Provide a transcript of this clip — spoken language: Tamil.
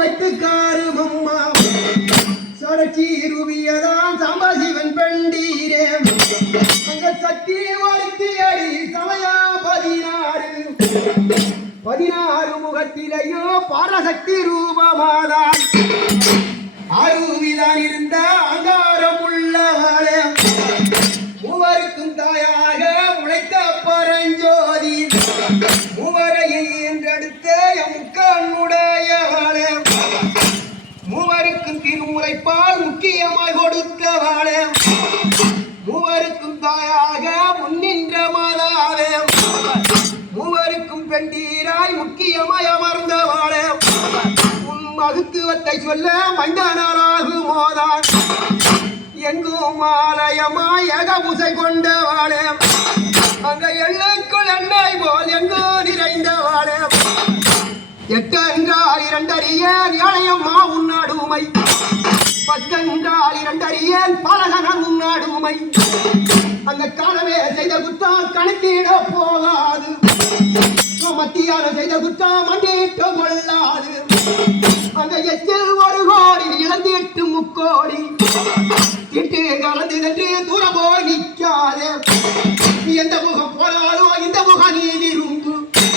வைத்து காரும் அம்மா சொடச்சி ரூபியதான் சாம்பசிவன் பண்டீரே அங்க சக்தி வளர்த்தி அடி சமயா 16 முகத்திலேயோ பரசக்தி ரூபமாதான் அருவிதான் இருந்த அங்காரம் உள்ளவளே மூவருக்கும் தாயாக உழைத்த பரஞ்சோதி மூவரையை என்றெடுத்த முக்கண்ணுடையவளே மூவருக்கும் திருமுறைப்பால் முக்கியமாய் கொடுத்தவளே மூவருக்கும் தாயாக முன்னின்ற மாதாவே மூவருக்கும் பெண்டீராய் முக்கியமாய் அமர்ந்தவளே உன் மகத்துவத்தை சொல்ல மைந்தானாராகும் மோதான் எங்கும் ஆலயமாய் ஏகபூசை கொண்டவாளே அங்க எல்லைக்குள் எண்ணெய் போல் எங்கோ நிறைந்தவாளே 8 என்றால் 2 அறியேன் ஏழையம்மா உன்னாடுமை 10 என்றால் 2 அறியேன் பலகனன் உன்னாடுமை அந்த காலமே செய்த குற்றம் கணக்கிட போகாது மத்தியான செய்த குற்றம் மண்டிட்டு கொள்ளாது அந்த எச்சில் 1 கோடி இழந்திட்டு 3 கோடி திட்டு கலந்து நின்று தூர போய் நிற்காது எந்த முகம் போனாலும் இந்த முகம் நீதி